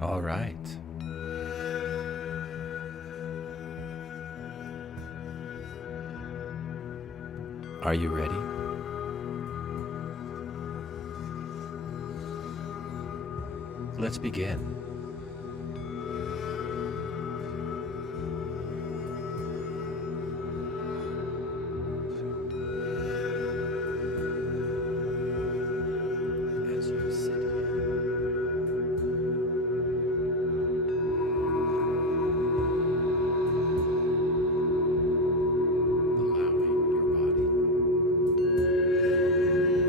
All right. Are you ready? Let's begin. As you sit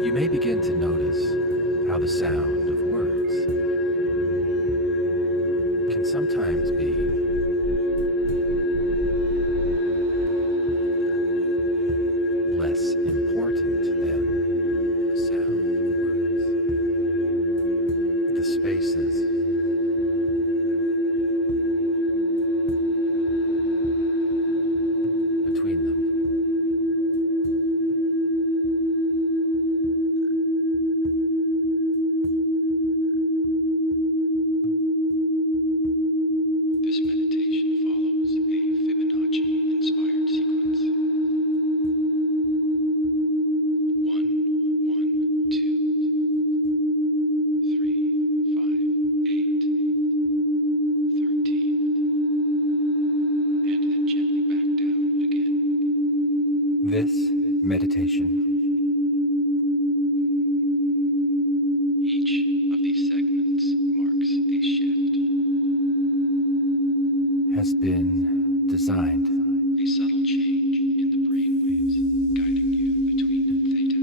you may begin to notice how the sound of words can sometimes be less important than the sound of words. The spaces between them. This meditation follows a Fibonacci-inspired sequence. 1, 1, 2, 3, 5, 8, 13, and then gently back down again. This meditation Each of these segments marks a shift, has been designed a subtle change in the brain waves guiding you between theta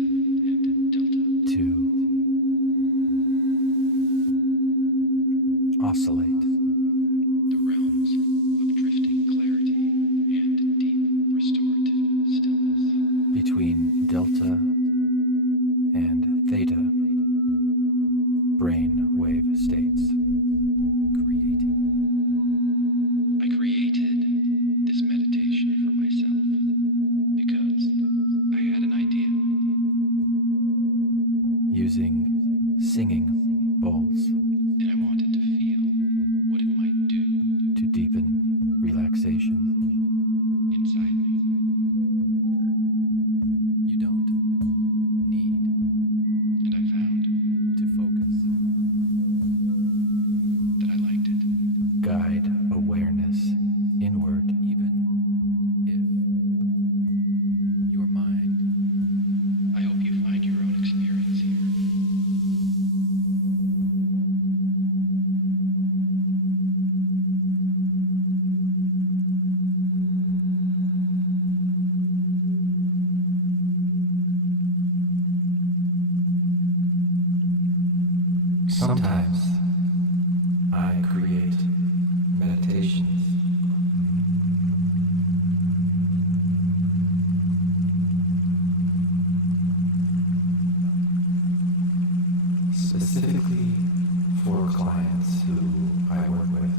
and delta. to oscillate The realms of drifting clarity and deep restorative stillness. between delta and theta brain wave states, I created this meditation for myself because I had an idea. using singing bowls And I wanted to feel what it might do to deepen relaxation. inside me. You don't need And I found to focus. that I liked it. Guide awareness inward, even if your mind I hope you find your own experience here. sometimes I create meditations specifically for clients who I work with.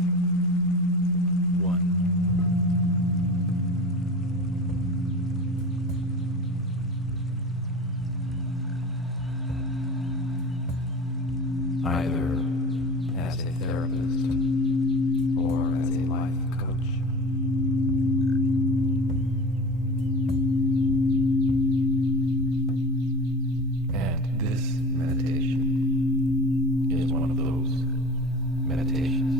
One, either as a therapist or as a life coach. And this meditation is one of those meditations.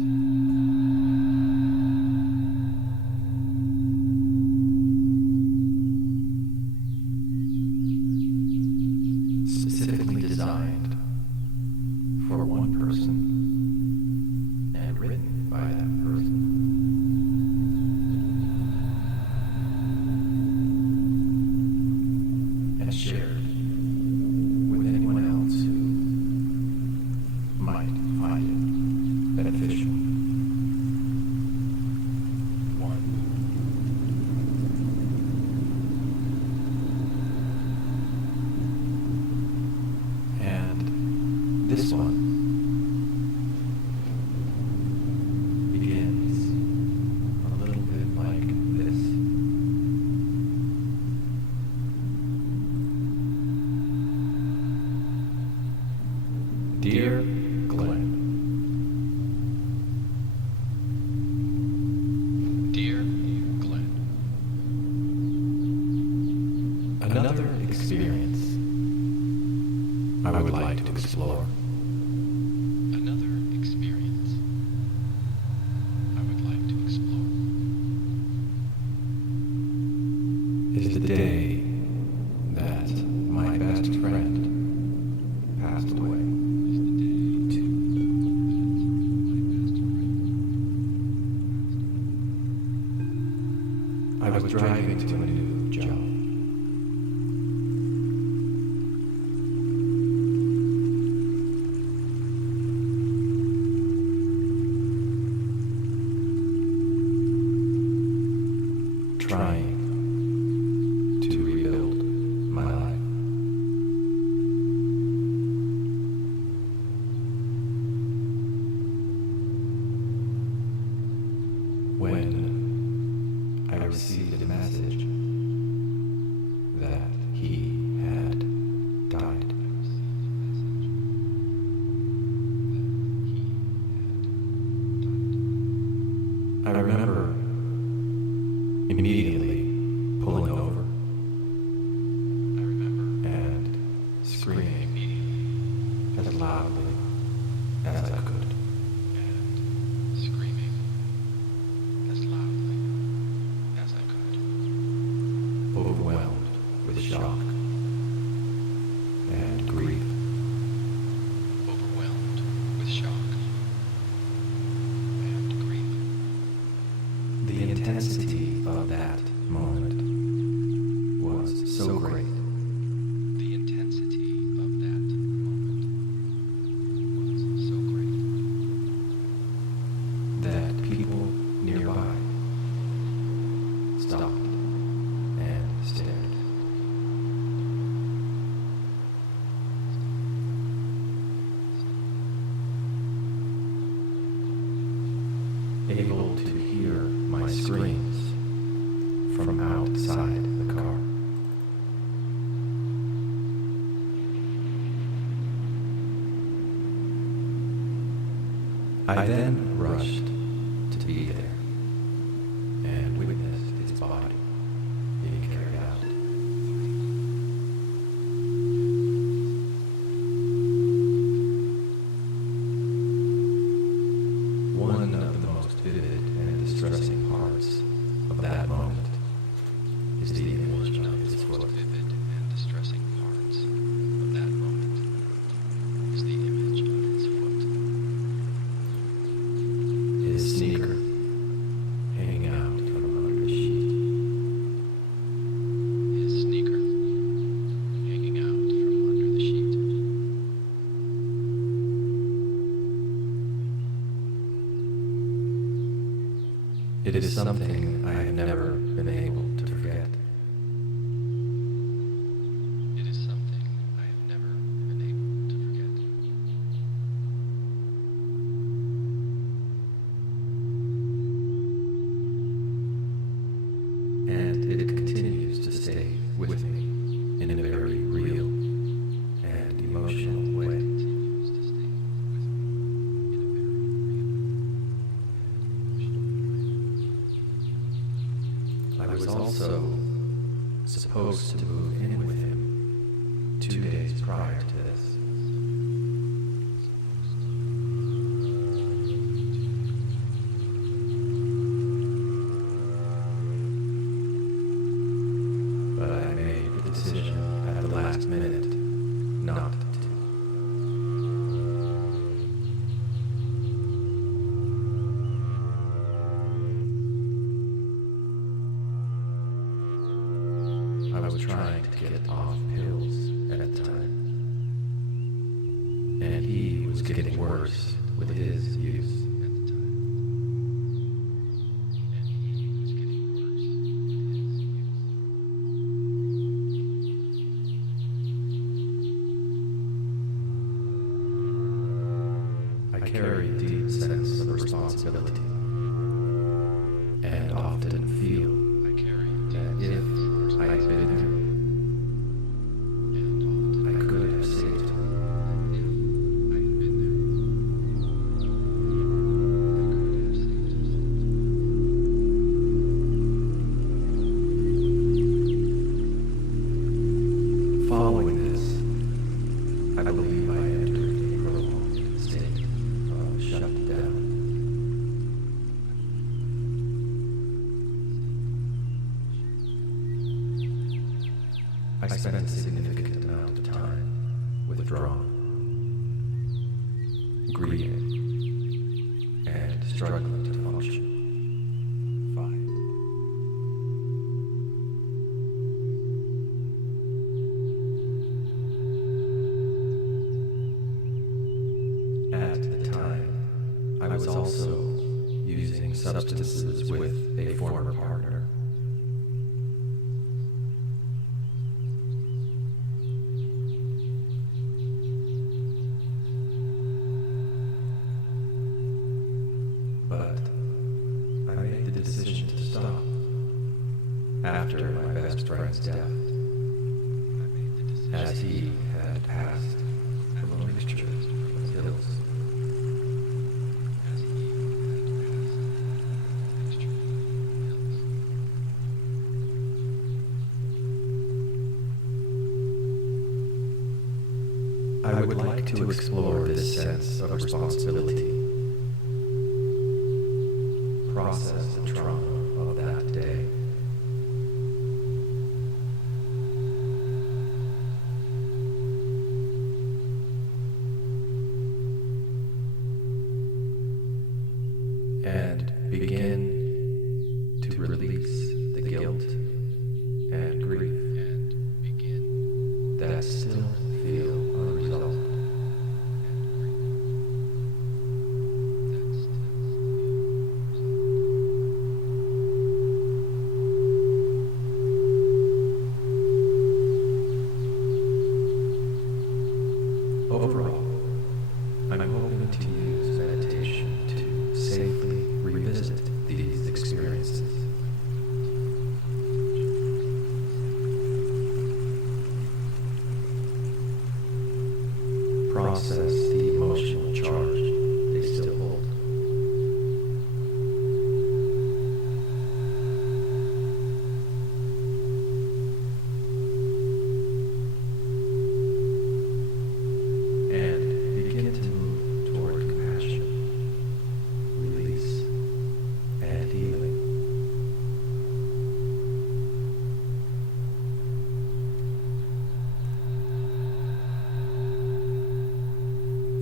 Specifically designed for one person and written by that person. And shared with anyone else who might find it beneficial. One. And this one begins a little bit like this. Dear Glenn, like to explore. Another experience I would like to explore Is the day that my best friend passed away. I was driving to a new job. Trying to rebuild my life. When I received a message that he had died. I remember immediately pulling over and screaming as loudly as I could. Overwhelmed with shock and grief. Overwhelmed with shock and grief. The intensity of that moment was so great. The intensity of that moment was so great That people nearby stopped and stared. Able to hear my screams from outside the car. I then rushed to be there and witnessed his body being carried out. One of the most vivid and distressing parts of that moment is the image of his foot. vivid and distressing parts of that moment is the image of his foot. His sneaker hanging out from under the sheet. His sneaker hanging out from under the sheet. It is something I have never been able to forget. It is something I have never been able to forget. And it continues to stay with me in a very real and emotional way. Continues to stay with me in a very real and emotional way. I was also supposed to move in with him 2 days prior to this. But I made the decision at the last minute not to. I was trying to get off pills at the time, and he was getting worse with his use. At the time. And he was getting worse with his use. I carry a deep sense of responsibility, and often feel I carry that if I had been there, and often I could have saved him. if I had been there, I could have saved him. Following this, I believe I grieving and struggling to function. 5. At the time, I was also using substances with a former partner. But I made the decision to stop after my best friend's death, as he had passed from a mixture of pills. I would like to explore this sense of responsibility, process the trauma of that day. And begin to release the guilt and grief that still feel unresolved. Overall, I'm hoping to use meditation to safely revisit these experiences. Process the emotional charge they still hold. And begin to move toward compassion, release, and healing.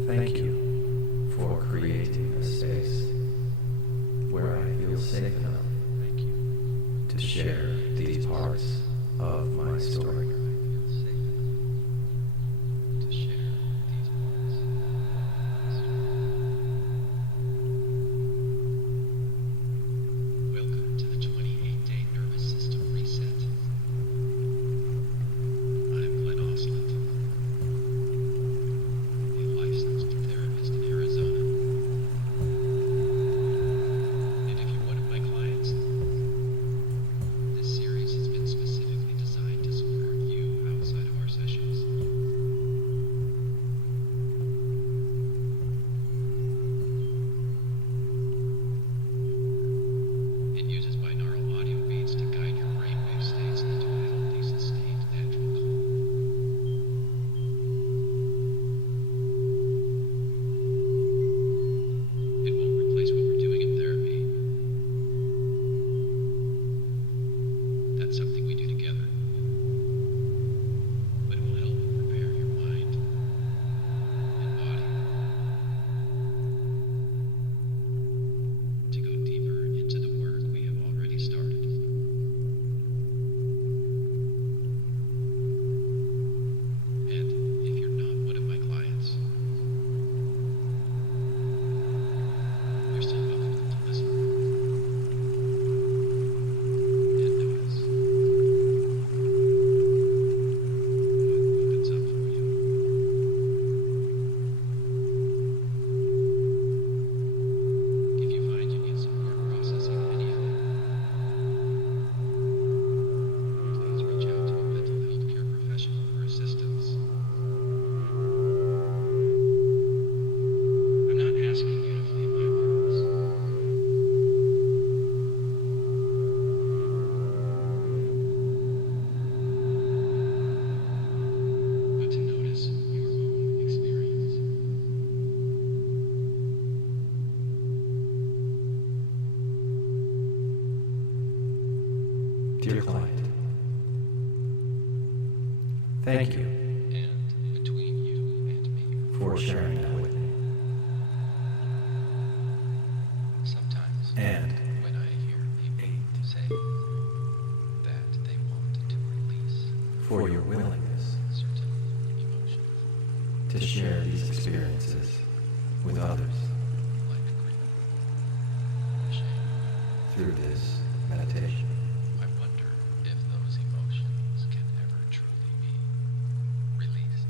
Thank you for creating a space where I feel safe enough to share these parts of my story. Welcome to the 28-day nervous system reset. I'm Glenn Osland, a licensed therapist in Arizona. And if you're one of my clients, this series has been specifically designed to support you outside of our sessions. It uses binaural audio beats to guide your brainwave states into a healthy, sustained, natural calm. It won't replace what we're doing in therapy. That's something we do together. But it will help prepare your mind and body to go deeper into the work we have already started. And if you're not one of my clients, you're still welcome to listen and notice what opens up for you. If you find you need support processing any of it, please reach out to a mental health care professional for assistance. I'm not asking you to flee my words, but to notice your own experience. Dear client, thank you And between you and me, for sharing that with me. through this meditation. I wonder if those emotions can ever truly be released.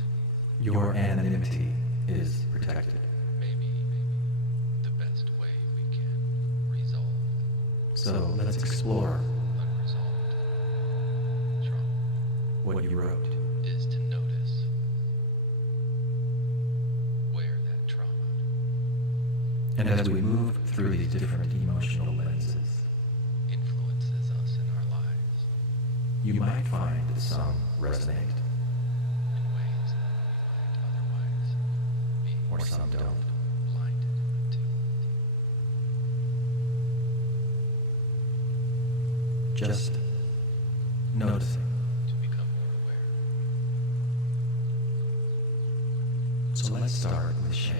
Your anonymity is protected. Maybe the best way we can resolve So let's explore unresolved trauma what you wrote. is to notice where that trauma And as we move through these different emotional lenses, influences us in our lives you might find that some resonate in ways that we might otherwise be or some don't. blinded to. Just noticing. To become more aware. So let's start with shame.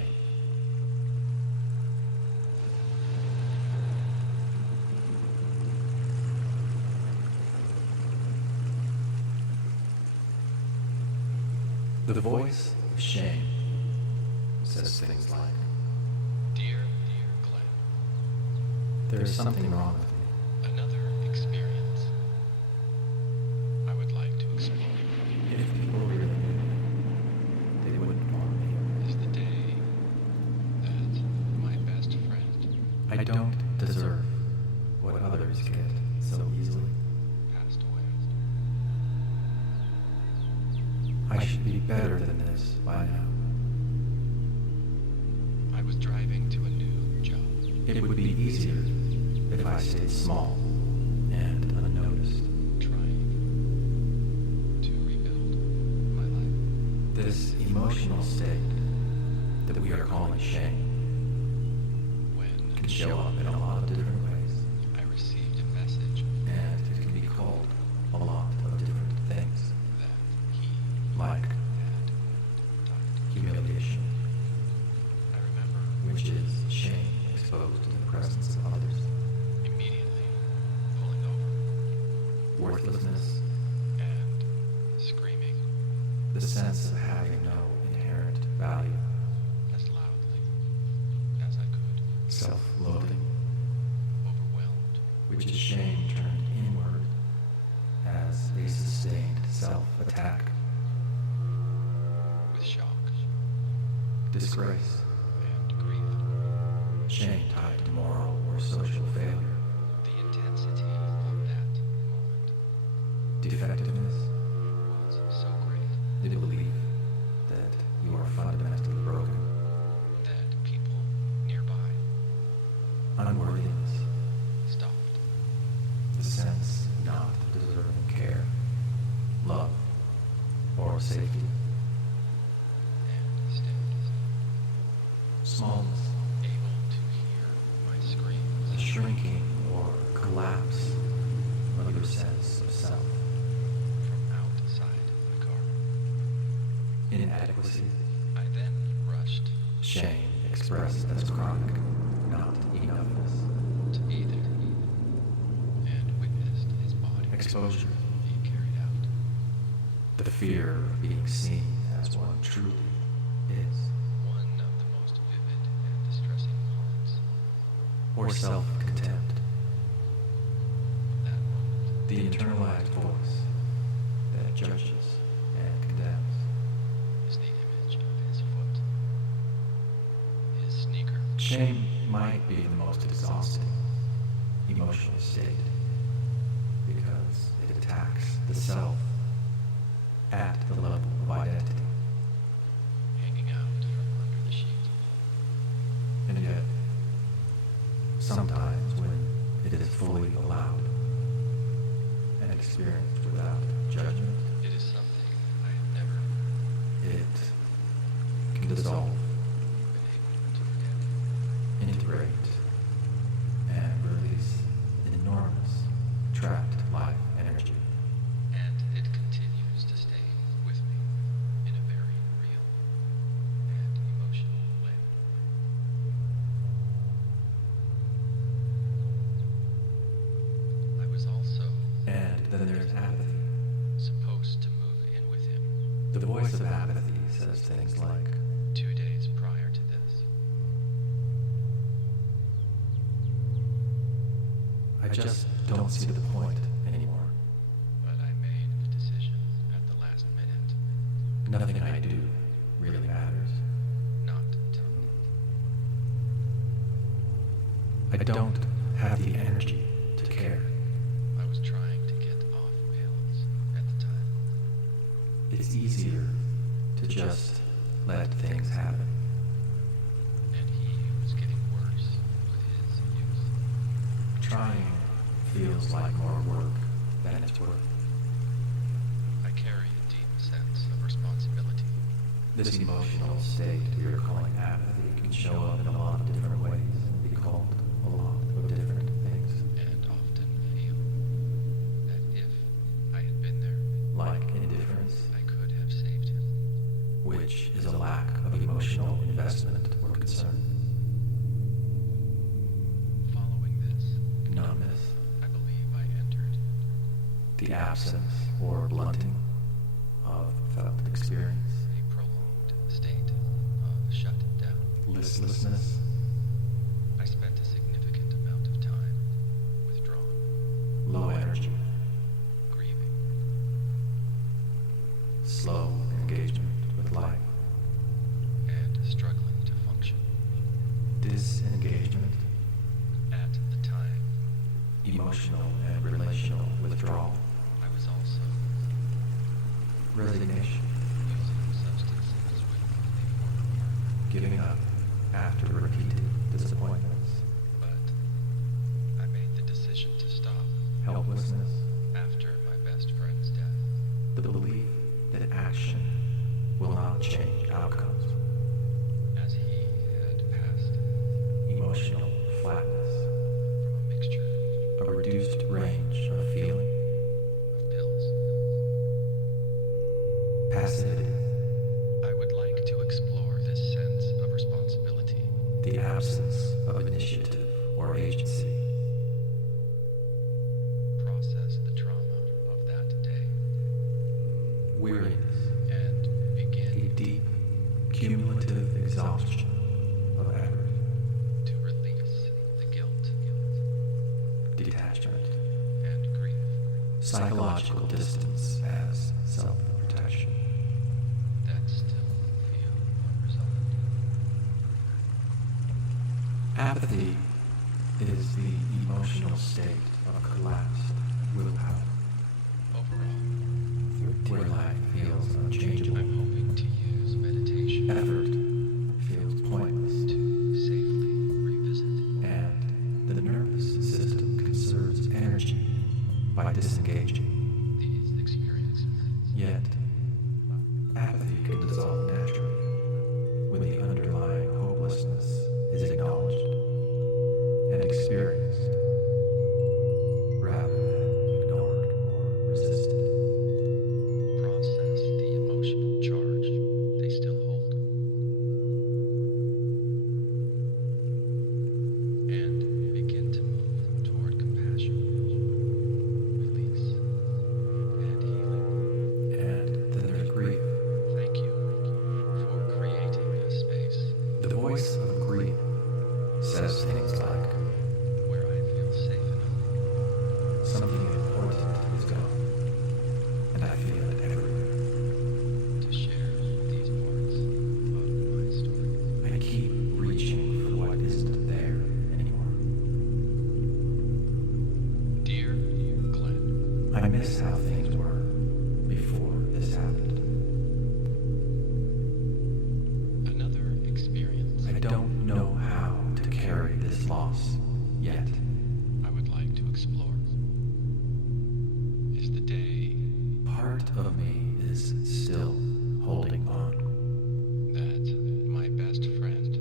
The voice of shame says things like, Dear Glenn, "There's something wrong with me. another experience I would like to explore If people really knew, they wouldn't want me. is the day that my best friend I don't deserve what others get so easily. passed away. I should be better than this by now. I was driving to a new job. It would be easier if I stayed small and unnoticed. Trying to rebuild my life. This emotional state that we are calling shame When can show up in a lot of different ways, I received a message and it can be called a lot of different things, that he like had died. humiliation, I remember which is shame exposed in the presence of others, immediately pulling over worthlessness, and screaming the sense of having no inherent value, as loudly as I could, self-loathing, overwhelmed which is shame turned inward as a sustained self-attack, with shock disgrace, and grief. shame tied to moral or social failure, The intensity of that moment defectiveness, was so great the belief that you are fundamentally broken, that people nearby unworthiness, stopped the sense of not deserving care, love, or safety, and stared, smallness, able to hear my screams the shrinking or collapse of your sense of self, from outside the car. inadequacy, I then rushed shame expressed as chronic, not enoughness, to either and witnessed his body exposure, being carried out. the fear of being seen as one truly is, One of the most vivid and distressing parts or self-contempt, of that moment the internalized voice that judges and condemns. is the image of his foot, his sneaker, Shame might be the most exhausting emotional state because it attacks the self at the level of identity. hanging out from under the sheet. And yet, sometimes when it is fully allowed and experienced without judgment, It is something I have never it can dissolve, been able to forget. integrate, and release enormous trapped life energy. And it continues to stay with me in a very real and emotional way. I was also And then there's apathy. supposed to move in with him The voice of apathy says things like, 2 days prior to this. I just don't see the point anymore. But I made the decision at the last minute Nothing I do really matters. not to. I don't have the energy to care. I was trying to get off pills at the time. It's easier to just let things happen. And he was getting worse with his use. Trying feels like more work than it's worth. I carry a deep sense of responsibility. This emotional state we are calling apathy can show up in a lot of different ways and be called a lot of different things. And often feel that if I had been there, Like indifference, I could have saved him. which is a lack of emotional investment or concern. Following this, Numbness, I believe I entered the absence or blunting of felt experience, a prolonged state of shut down. listlessness, I spent a significant amount of time withdrawn, low energy, grieving, slow engagement with life, and struggling to function. disengagement, At the time, emotional and relational withdrawal, I was also resignation, using substances with a form of work, giving up after repeated disappointments, but I made the decision to stop helplessness, after my best friend's death. the belief that action will not change outcomes, As he had passed emotional flatness, from a mixture a reduced range of feeling, of pills. passivity, I would like to explore this sense of responsibility, the absence of initiative or agency, process the trauma of that day, weariness, and a begin deep, cumulative exhaustion of effort, to release the guilt detachment, and grief. psychological distance as self-protection. That still feel unresolved. Apathy is the emotional state of collapsed willpower, Overall, where life feels unchangeable. I'm hoping to use meditation Effort feels pointless, to safely revisit and the nervous system conserves energy by disengaging. these experiences. Yet, apathy can dissolve naturally when the underlying hopelessness is acknowledged and experienced rather than ignored or resisted. Process the emotional charge they still hold. And begin to move toward compassion, release, and healing. And then there's grief. Thank you for creating a space The voice of grief says things like, where I feel safe enough something important is gone, and I feel it everywhere. to share these parts of my story. I keep reaching for what isn't there anymore. Dear Glenn, I miss how things were before this happened. another experience I don't know how to carry this loss yet. I would like to explore is the day Part of me is still holding on. that my best friend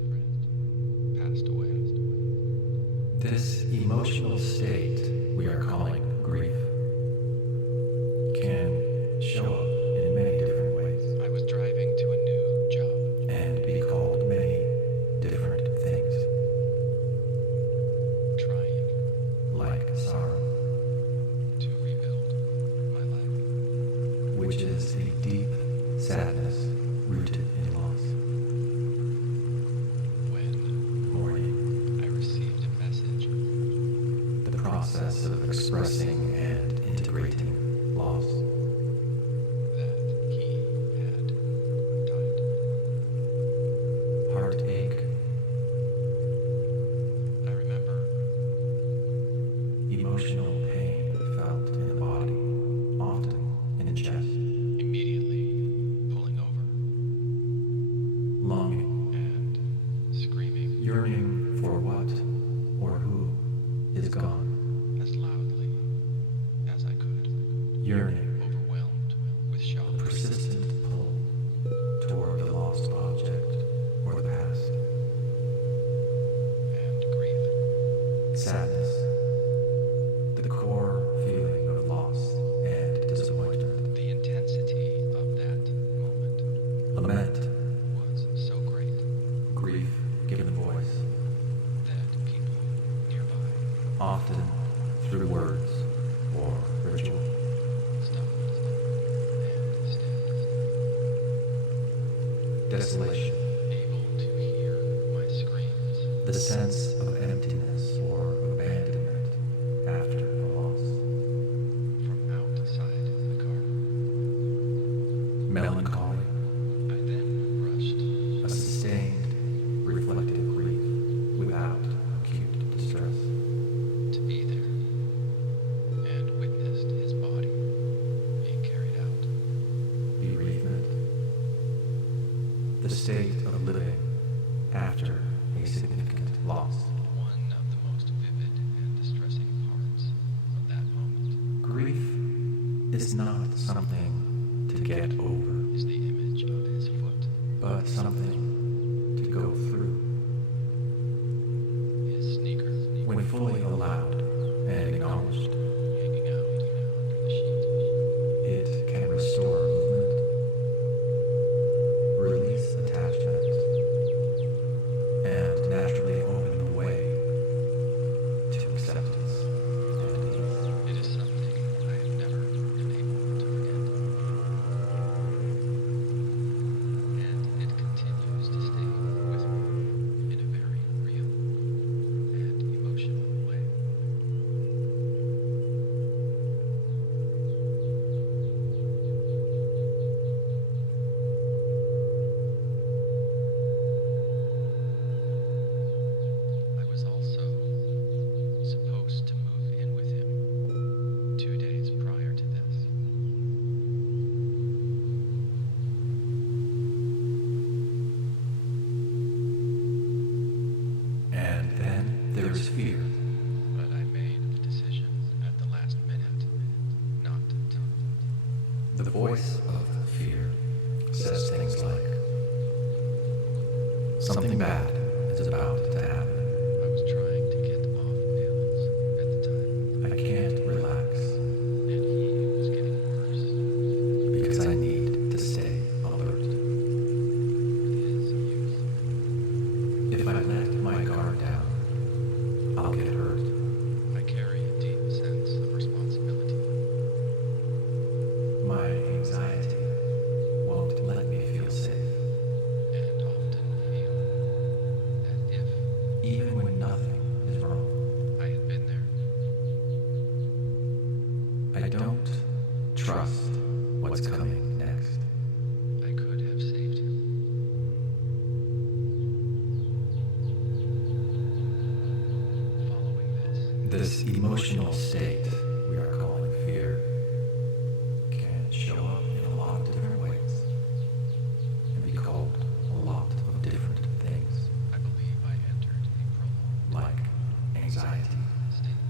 passed away. This emotional state we are calling grief can show up in many different ways I was driving to a new job, and be called many different things, trying like sorrow, to rebuild my life. which is a deep sadness rooted in loss. When Mourning, I received a message the process expressing and integrating loss. that he had died. Heartache, I remember emotional pain felt in the body, often in the chest, immediately pulling over longing, and screaming yearning for what or who is gone, as loudly as I could, yearning, overwhelmed with shock. a persistent pull toward the lost object or the past, And grief. sadness, the core feeling of loss and disappointment, The intensity of that moment lament, was so great grief given voice, that people nearby often through words or ritual, stopped and stared, desolation, able to hear my screams, the sense of emptiness or abandonment after a loss, from outside the car. melancholy, I then rushed a sustained, reflective grief without acute distress, to be there and witnessed his body being carried out. bereavement, the state of living after a significant loss. One of the most vivid and distressing parts of that moment Grief is not something to get over, is the image of his foot, but something to go through. his sneakers When fully allowed and acknowledged, hanging out under the sheet. it can restore movement, release attachments, and naturally open the way to acceptance and ease. It is something I have never been able to forget. And it continues to stay with me in a very real and emotional way. I was also supposed to move in with him 2 days prior to this. And then there is fear, But I made the decision at the last minute not to. the voice of fear says things like, something bad is about to happen. I was trying to get off pills at the time, I can't relax and he was getting worse because I need to stay alert. with his youth. If I let my guard down, I'll get hurt. I carry a deep sense of responsibility. My anxiety won't let me feel safe, And often feel as if even when nothing is wrong. I had been there. I don't trust what's coming next. I could have saved him. Following this, This emotional state we are calling fear can show up in a lot of different ways and be called a lot of different things, I believe I entered a prolonged like anxiety, state,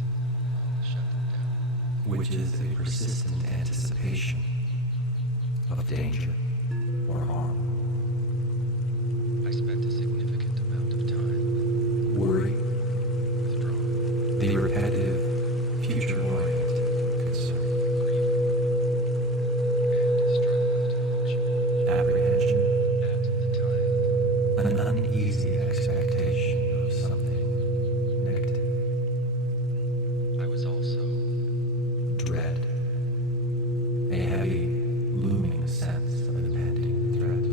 shut down. which is a persistent anticipation of danger or harm. I spent a significant amount of time Worry, withdrawn, the repetitive, future-oriented concern, grief, and struggled emotion. apprehension, At the time, an uneasy expectation of something negative, I was also dread, a heavy, looming sense of impending threat.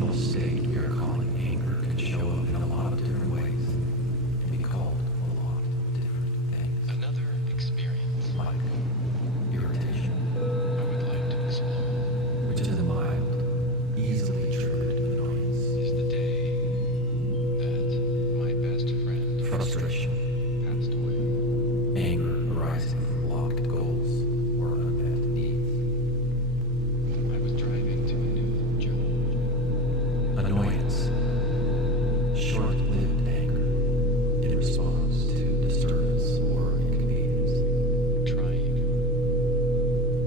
emotional state we are calling anger can show up in a lot of different ways. It can be called a lot of different things. Another experience Like irritation, I would like to explore which is a mild, easily triggered annoyance. is the day that my best friend Frustration, passed away. anger arising from locked goals or unmet needs. I was driving to a new job. Annoyance, short-lived anger in response to disturbance or inconvenience. Trying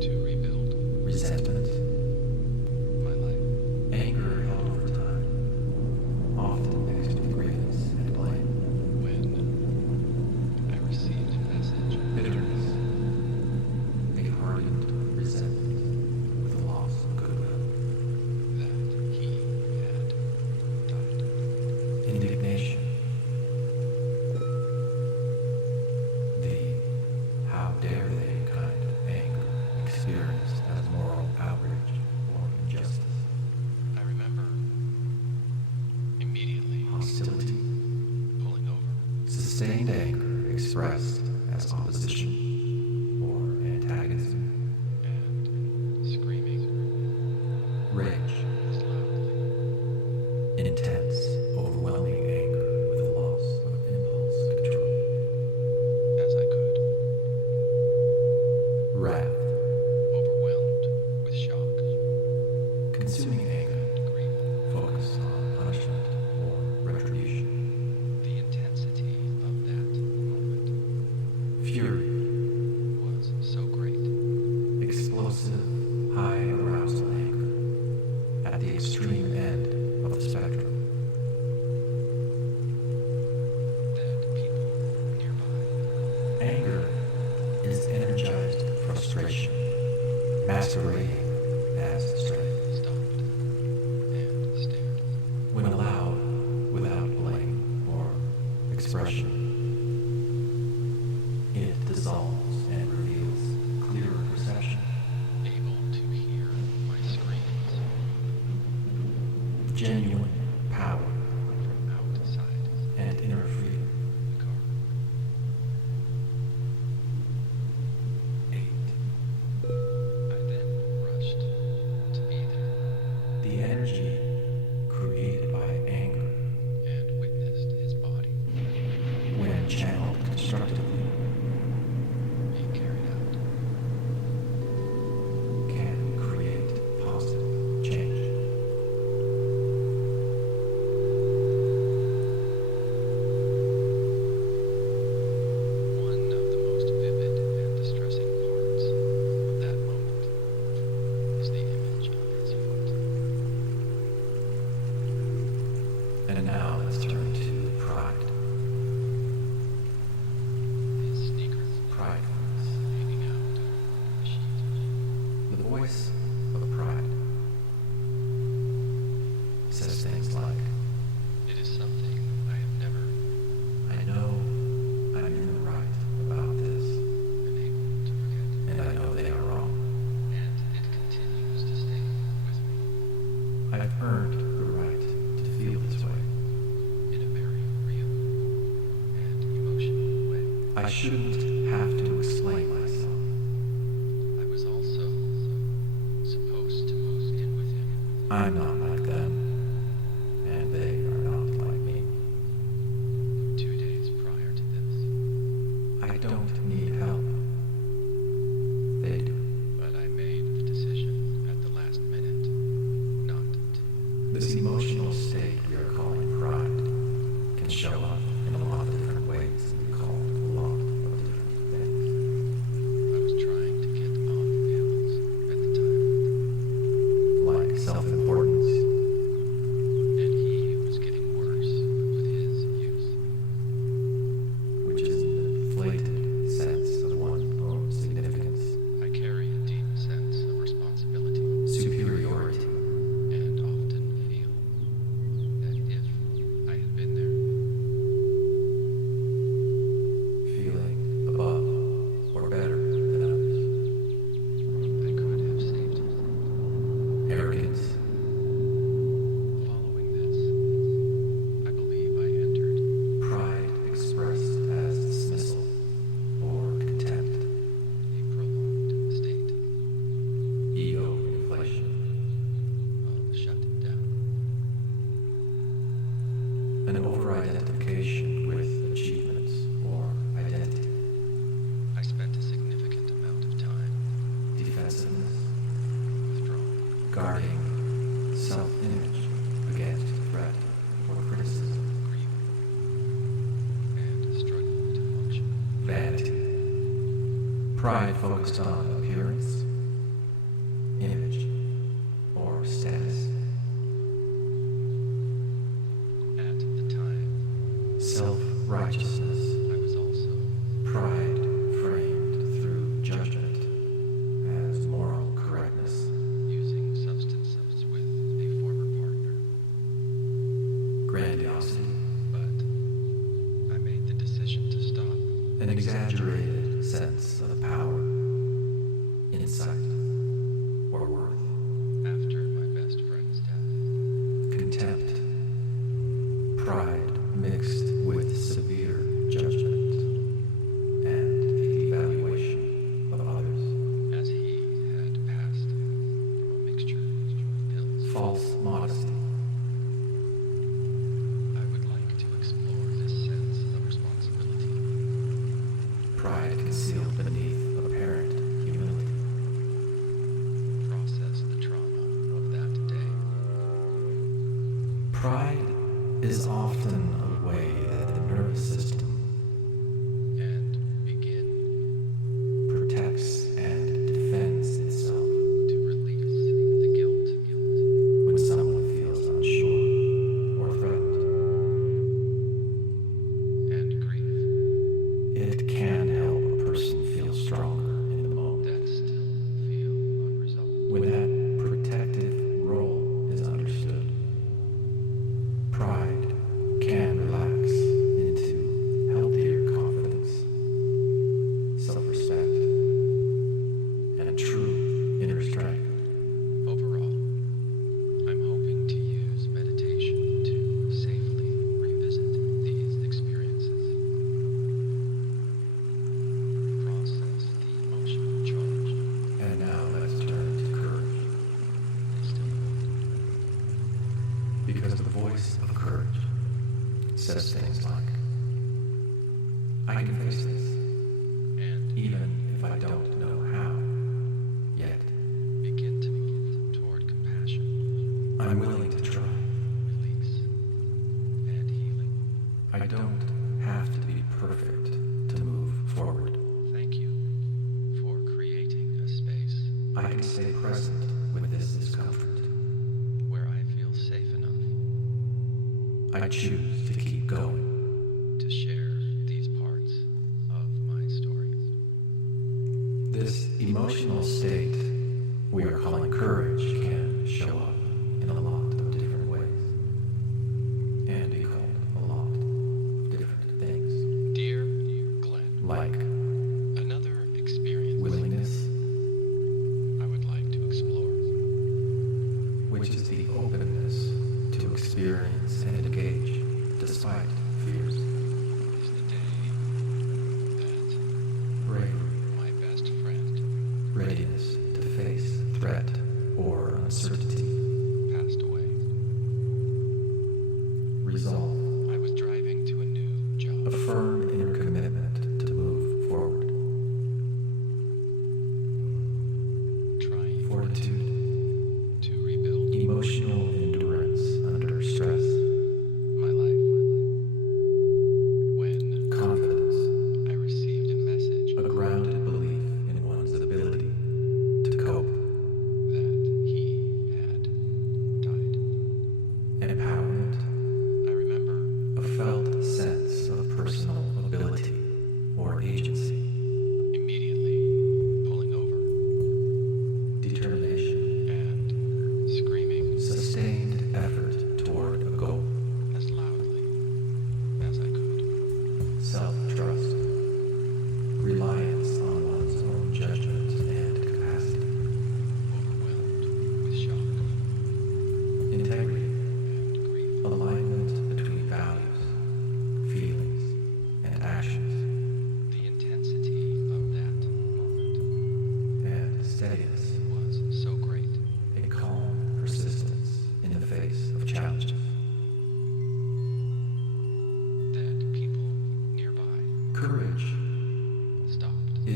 to rebuild Resentment, my life. anger held over time, often mixed with grievance and blame. When I received a message Bitterness, a hardened resentment with a loss of goodwill. that he had died. Indignation, the how dare they kind of anger experienced as moral outrage or injustice. I remember immediately Hostility, pulling over sustained anger expressed as opposition or antagonism. and screaming Rage, as loudly intense, overwhelming anger with a loss of impulse control. as I could, Wrath, overwhelmed with shock consuming anger, and grief. focused on punishment or retribution. The intensity of that moment Fury, was so great explosive, high arousal anger at the extreme end of the spectrum. that people nearby Anger is energized frustration, masquerading as strength. stopped and stared. When allowed without blame or expression, it dissolves and reveals clearer perception, Able to hear my screams genuine power, from outside and inner freedom. the car. 8. I then rushed to be there The energy created by anger, and witnessed his body when channeled constructively, being carried out. can create positive change. One of the most vivid and distressing parts of that moment is the image of his foot. And now let's turn to pride. His sneakers Pridefulness. hanging out on the sheet. The voice of pride says things like, It is something I have never I know I'm in the right about this, been able to forget, and I know they are wrong. and it continues to stay with me I've earned the right to feel this way. in a very real and emotional way. I shouldn't have to explain myself. I was also supposed to move in with him. I'm not like them, and they are not like me. 2 days prior to this, I don't need help. They do. but I made the decision at the last minute not to. This emotional state we are calling pride can show up in a lot of different ways and be called a lot of different things. I was trying to get off pills at the time, Like self-importance, and he was getting worse with his use. which is an inflated sense of one's own significance, I carry a deep sense of responsibility superiority, and often feel that if I had been there, an over-identification with achievements or identity, I spent a significant amount of time defensiveness, withdrawn, guarding self-image against threat or criticism, grieving, and struggling to function. vanity, pride focused on appearance, image, or status, At the time, self-righteousness, I was also pride framed through judgment as moral correctness, using substances with a former partner, grandiosity, but I made the decision to stop. an exaggerated sense of power, insight, or worth, After my best friend's death, contempt, pride mixed with severe judgment, and the evaluation of others, as he had passed from a mixture of pills. false modesty, I would like to explore this sense of responsibility, pride concealed beneath apparent humility, process the trauma of that day. pride is often a way that the nervous system And begin protects and defends itself to release the guilt when someone feels unsure or threatened. and grief It can help a person feel stronger in the moment that still feel unresolved. when that protective role is understood. Pride can relax into healthier confidence, self-respect, and true inner strength. Overall, I'm hoping to use meditation to safely revisit these experiences, process the emotional charge And now let's turn to courage, they still hold, because the voice of courage says things like, I can face this, and even if I don't know how yet. begin to move toward compassion, I'm willing to try. release, and healing. I don't have to be perfect to move forward. Thank you for creating a space I can stay present with this discomfort. where I feel safe enough I choose to keep going. to share these parts of my story. This emotional state we are calling courage can show up in a lot of different ways and be called a lot of different things, Dear Glenn, like another experience willingness, I would like to explore. which is the openness to experience and engage despite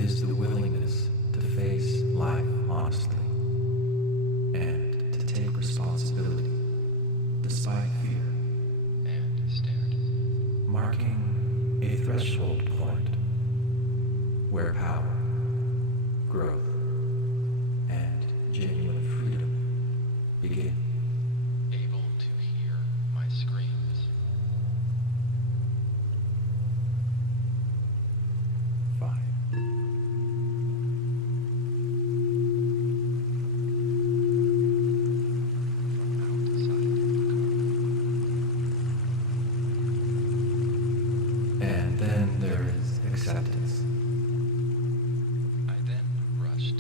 is the willingness to face life honestly and to take responsibility despite fear, and stared. marking a threshold point where power, growth, and genuine freedom begin. Able to hear my screams. 5. And then there is acceptance. I then rushed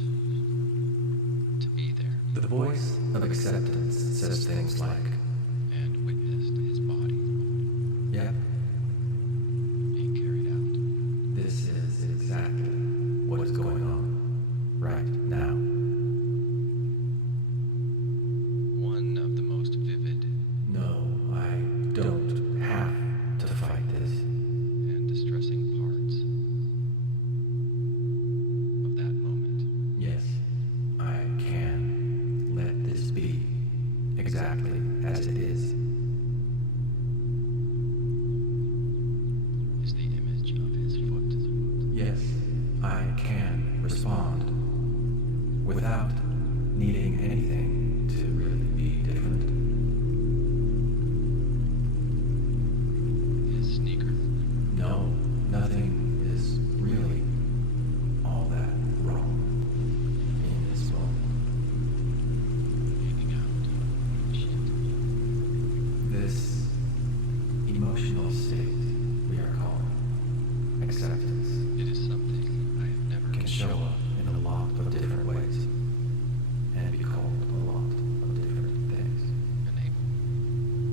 to be there The voice of acceptance says things like, and witnessed his body yep, being carried out. this is exactly what is going on right now. One of the most vivid No, I don't have to fight this. and distressing parts of that moment Yes, I can let this be exactly as it is. is the image of his foot. Yes, I can respond without needing anything to really be different. His sneaker. No, nothing is really all that wrong in this moment. Hanging out. Shit. This emotional state we are calling acceptance It is something I have never can show up in a lot of different ways and be called a lot of different things, been able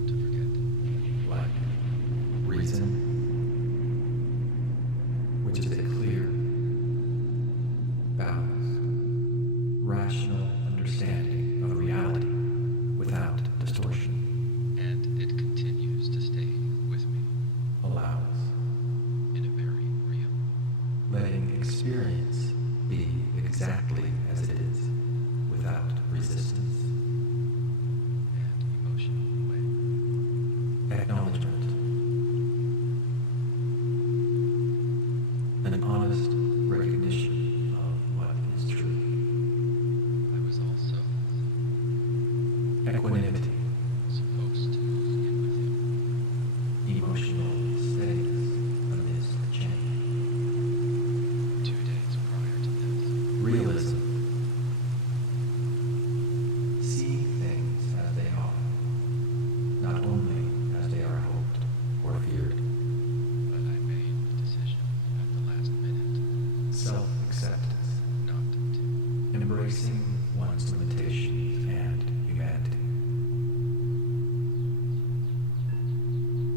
to forget. like reason, which is a clear, balanced, rational understanding of reality without distortion, And it continues to stay with me allows in a very real letting experience be exactly as it is without resistance, and emotional way. acknowledgement, an honest recognition of what is true, I was also equanimity, supposed to get with him. emotional steadiness amidst the change, 2 days prior to this. realism, seeing things as they are, not only as they are hoped or feared, But I made the decision at the last minute self-acceptance, not to. embracing one's limitations and humanity,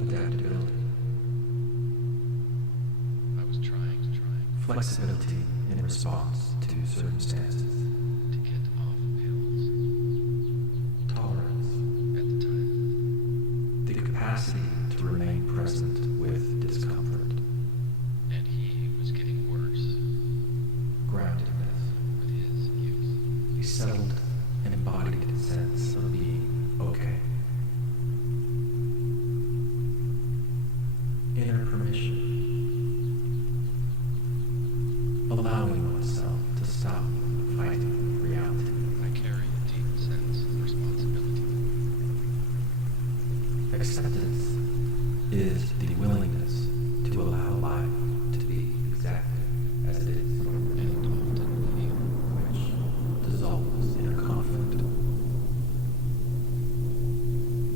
adaptability, I was trying flexibility in response to circumstances, to get off pills tolerance, at the time. the capacity to remain present with discomfort, And he was getting worse groundedness, with his use. a settled and embodied sense of being okay, inner permission, allowing oneself to stop fighting reality, I carry a deep sense of responsibility. acceptance is the willingness to allow life to be exactly as it is, And often feel which dissolves inner conflict,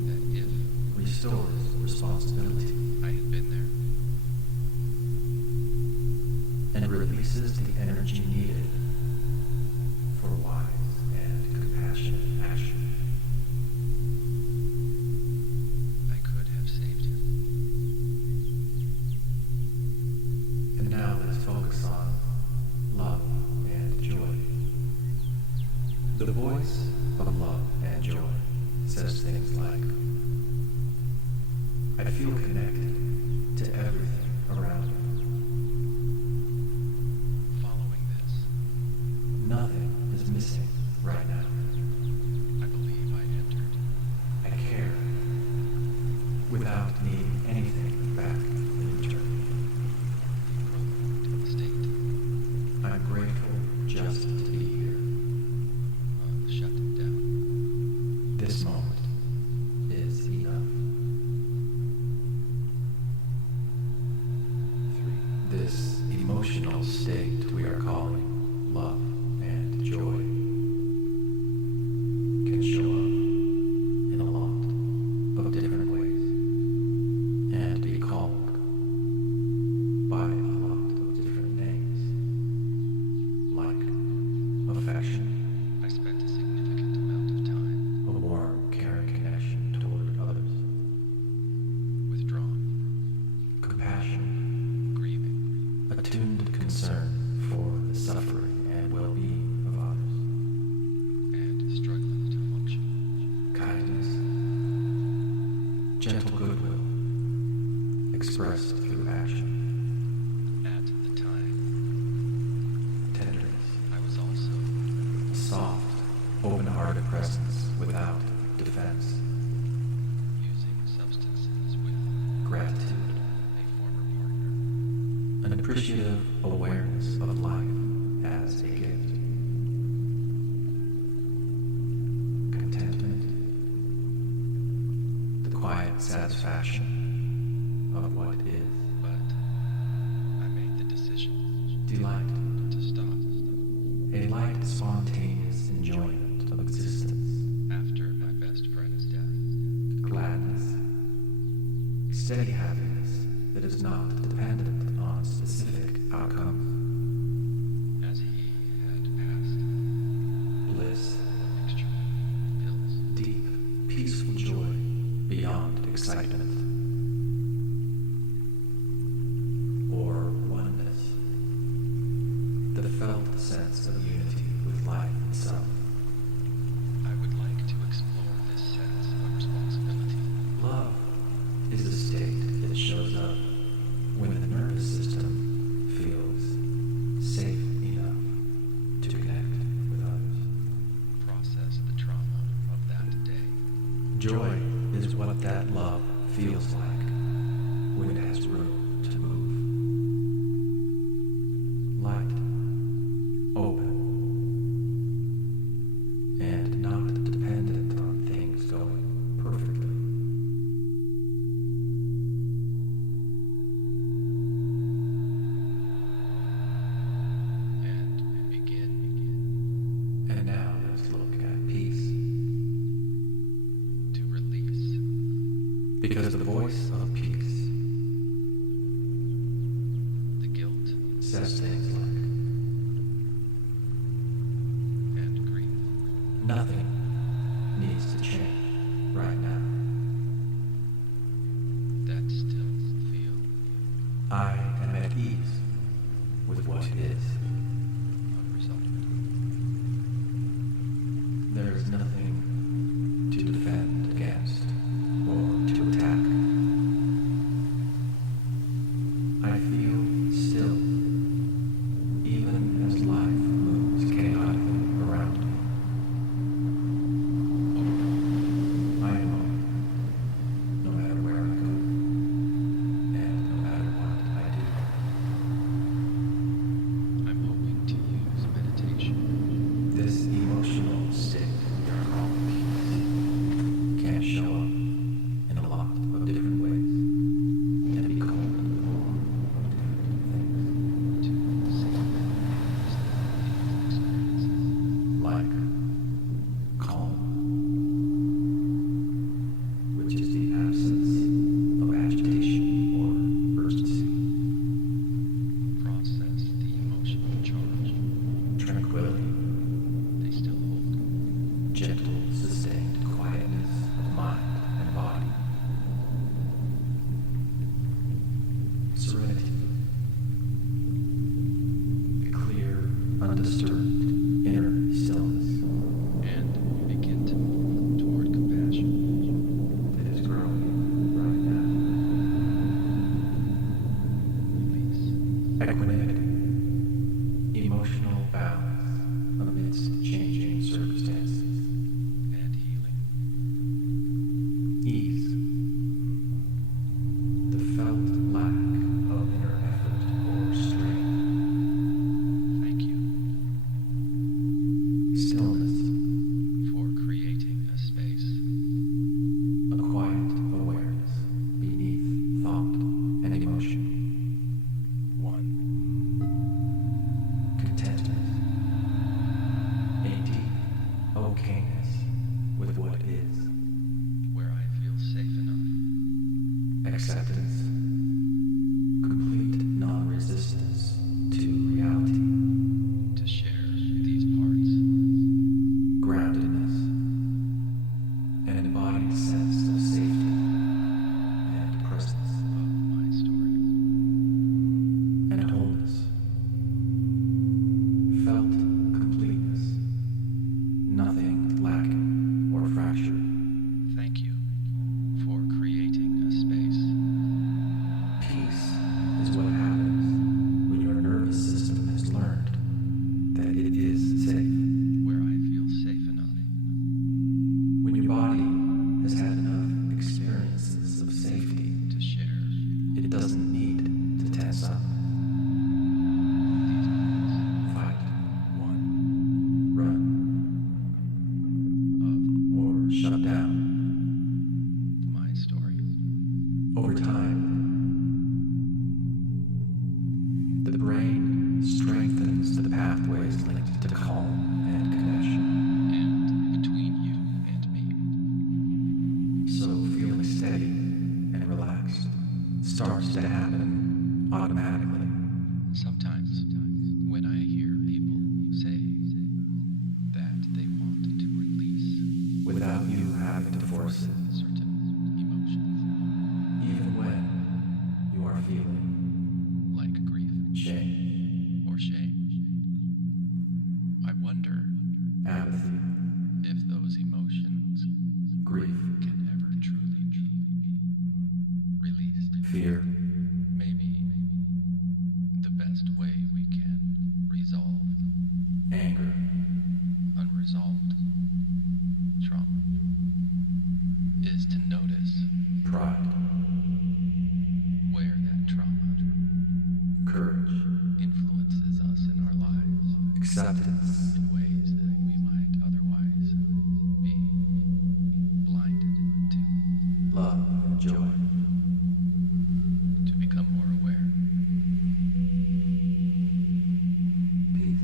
that if restores responsibility, I had been there, and releases the energy needed for wise and compassionate action. I could have saved him. And now let's focus on love and joy. The voice of love and joy says things like, I feel connected to everything around me. Following without needing anything back in return. Prolonged state I'm grateful just to be here. of shutting down. This moment is enough. 3. This emotional state we are calling love and joy can show up in a lot of different ways and be called by a lot of different names, like affection, I spent a significant amount of time a warm, caring connection toward others, withdrawn, compassion, grieving, attuned concern for the suffering and well-being of others, and struggling to function. kindness, gentle goodwill, expressed through action, At the time, tenderness, I was also a soft, open-hearted presence without defense, using substances with gratitude, a former partner. an appreciative awareness of life as a gift, contentment, the quiet satisfaction of what is, But I made the decision delight, to stop a light, spontaneous enjoyment of existence, after my best friend's death. gladness, steady happiness that is not dependent on specific outcomes, As he had passed, bliss, mixture, pills, deep, peaceful joy beyond excitement or oneness, the felt sense of unity with life itself. I would like to explore this sense of responsibility. Love is a state that shows up when the nervous system feels safe enough to connect with others. Process the trauma of that day. Joy is what that love feels like when it has room to move. Light, open, and not dependent on things going perfectly. And begin And now let's look at peace. to release Because the voice of peace the guilt says things like, and grief. nothing needs to change right now. That still feel I am at ease with what is. unresolved. There is nothing to defend against or to attack. acceptance, complete non-resistance to reality, to share these parts groundedness, an embodied sense of safety and presence of my story. and wholeness, felt completeness, nothing lacking or fractured. Thank you for creating a space. Peace is what happens when your nervous system has learned that it is safe. Where I feel safe enough. When your body has had enough experiences of safety, To share it doesn't need to tense up, these moments fight, run, of or shut down. my story. Over time, the brain strengthens the pathways linked to calm and connection. And between you and me. So feeling steady and relaxed starts to happen automatically. Sometimes when I hear people say that they want to release Without you having to force it, certain emotions even when you are feeling like grief shame, or shame, I wonder apathy, if those emotions grief, can ever truly be released. fear, Maybe the best way we can resolve anger, unresolved trauma is to notice pride, where that trauma courage, influences us in our lives acceptance, in ways that we might otherwise be blinded to love, and joy. become more aware. Peace.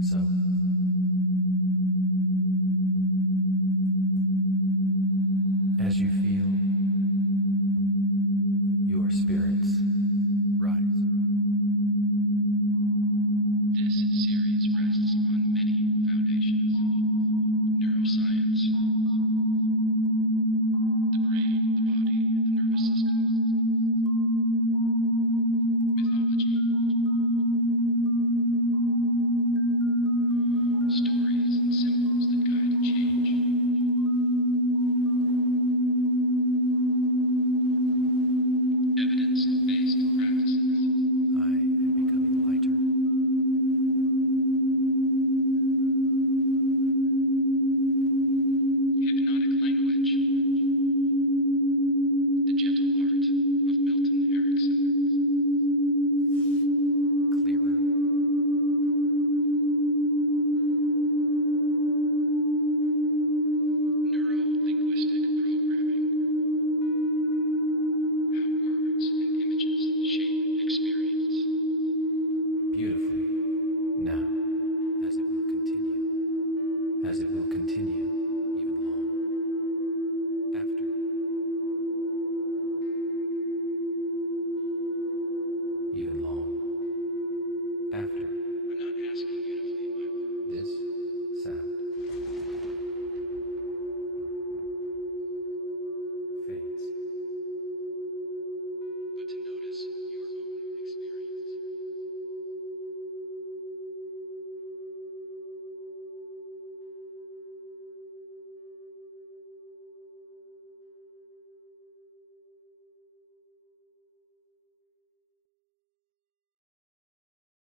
So, as you